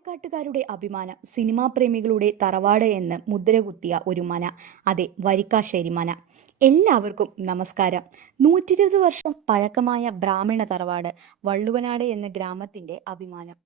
പാലക്കാട്ടുകാരുടെ അഭിമാനം, സിനിമാ പ്രേമികളുടെ തറവാട് എന്ന് മുദ്രകുത്തിയ ഒരു മന. അതെ, വരിക്കാശ്ശേരി മന. എല്ലാവർക്കും നമസ്കാരം. 120 വർഷം പഴക്കമായ ബ്രാഹ്മണ തറവാട്, വള്ളുവനാട് എന്ന ഗ്രാമത്തിന്റെ അഭിമാനം.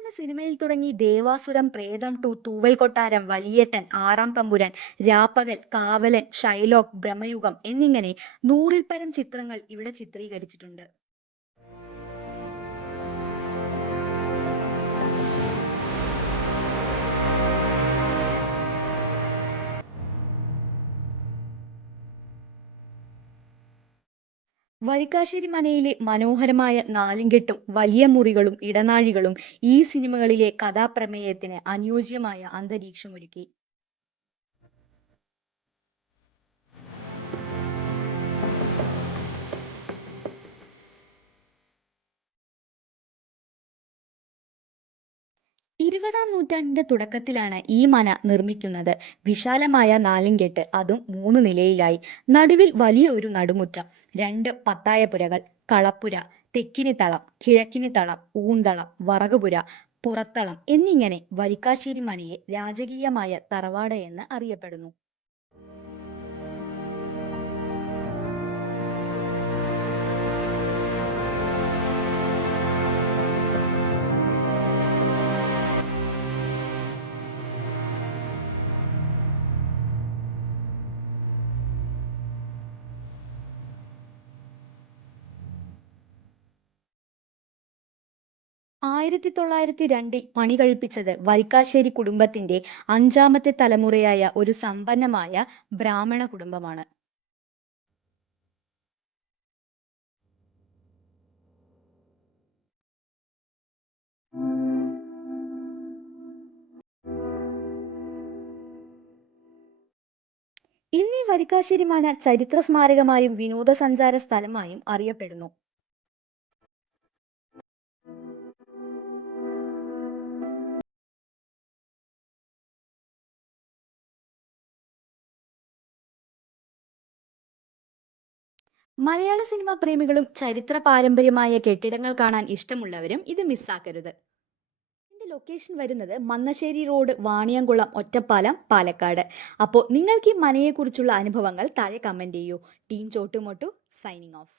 എന്ന സിനിമയിൽ തുടങ്ങി ദേവാസുരം, പ്രേതം 2, തൂവൽ കൊട്ടാരം, വലിയേട്ടൻ, ആറാം തമ്പുരാൻ, രാപ്പകൽ, കാവലൻ, ഷൈലോക്ക്, ബ്രഹ്മയുഗം എന്നിങ്ങനെ 100-ൽ പരം ചിത്രങ്ങൾ ഇവിടെ ചിത്രീകരിച്ചിട്ടുണ്ട്. വരിക്കാശ്ശേരി മനയിലെ മനോഹരമായ നാലിൻകെട്ടും വലിയ മുറികളും ഇടനാഴികളും ഈ സിനിമകളിലെ കഥാപ്രമേയത്തിന് അനുയോജ്യമായ അന്തരീക്ഷമൊരുക്കി. ഇരുപതാം നൂറ്റാണ്ടിന്റെ തുടക്കത്തിലാണ് ഈ മന നിർമ്മിക്കുന്നത്. വിശാലമായ നാലിൻകെട്ട്, അതും 3 നിലയിലായി. നടുവിൽ വലിയ ഒരു നടുമുറ്റം, 2 പത്തായപ്പുരകൾ, കളപ്പുര, തെക്കിനി തളം, കിഴക്കിനി തളം, ഊന്തളം, വറകുപുര, പുറത്തളം എന്നിങ്ങനെ വരിക്കാശ്ശേരി മനയെ രാജകീയമായ തറവാട് എന്ന് അറിയപ്പെടുന്നു. 1902 പണി കഴിപ്പിച്ചത് വരിക്കാശ്ശേരി കുടുംബത്തിന്റെ 5-ാമത്തെ തലമുറയായ ഒരു സമ്പന്നമായ ബ്രാഹ്മണ കുടുംബമാണ്. ഇന്ന് ഈ വരിക്കാശ്ശേരി മന ചരിത്ര സ്മാരകമായും വിനോദസഞ്ചാര സ്ഥലമായും അറിയപ്പെടുന്നു. മലയാള സിനിമാ പ്രേമികളും ചരിത്ര പാരമ്പര്യമായ കെട്ടിടങ്ങൾ കാണാൻ ഇഷ്ടമുള്ളവരും ഇത് മിസ്സാക്കരുത്. ഇതിന്റെ ലൊക്കേഷൻ വരുന്നത് മന്നശ്ശേരി റോഡ്, വാണിയംകുളം, ഒറ്റപ്പാലം, പാലക്കാട്. അപ്പോൾ നിങ്ങൾക്ക് ഈ മനയെക്കുറിച്ചുള്ള അനുഭവങ്ങൾ താഴെ കമന്റ് ചെയ്യൂ. Team Chottumottu signing of.